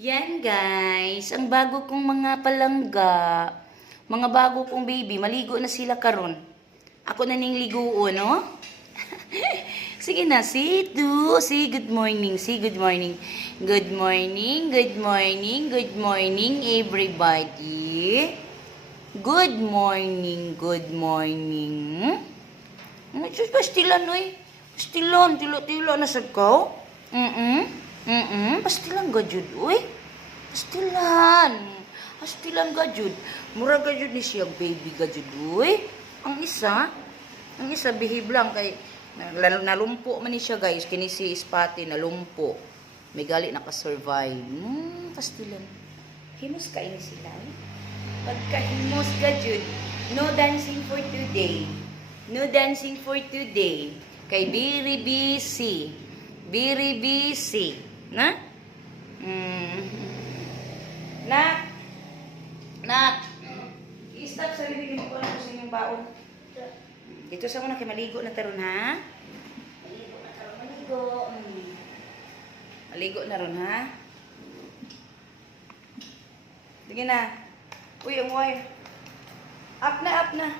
Yan guys, ang bago kong mga palangga, mga bago kong baby, maligo na sila karon. Ako na ning liguo, no? Sige na, say good morning, say good morning. Good morning, good morning, good morning everybody. Good morning, good morning. Ano siya, pastilan, oy. Pastilan, tilo-tilo na sa ko. Pastilan gajud, uy. Pastilan. Pastilan gajud. Mura gajud ni siya, baby gajud, uy. Ang isa behave lang kay nalumpo man ni siya, guys. Kini si Spati nalumpo. May gali naka-survive. Pastilan. Himus ka ini sila, eh. Pagka-himus gajud, no dancing for today. No dancing for today. Kay very busy. Very busy. Na? Nak. I-stop sa bibig mo ko na sa inyong baon. Dito sa muna kay maligo na taron, ha? Maligo na taron, maligo. Maligo na ron, ha? Sige na. Uy, umuwi. Up na, up na.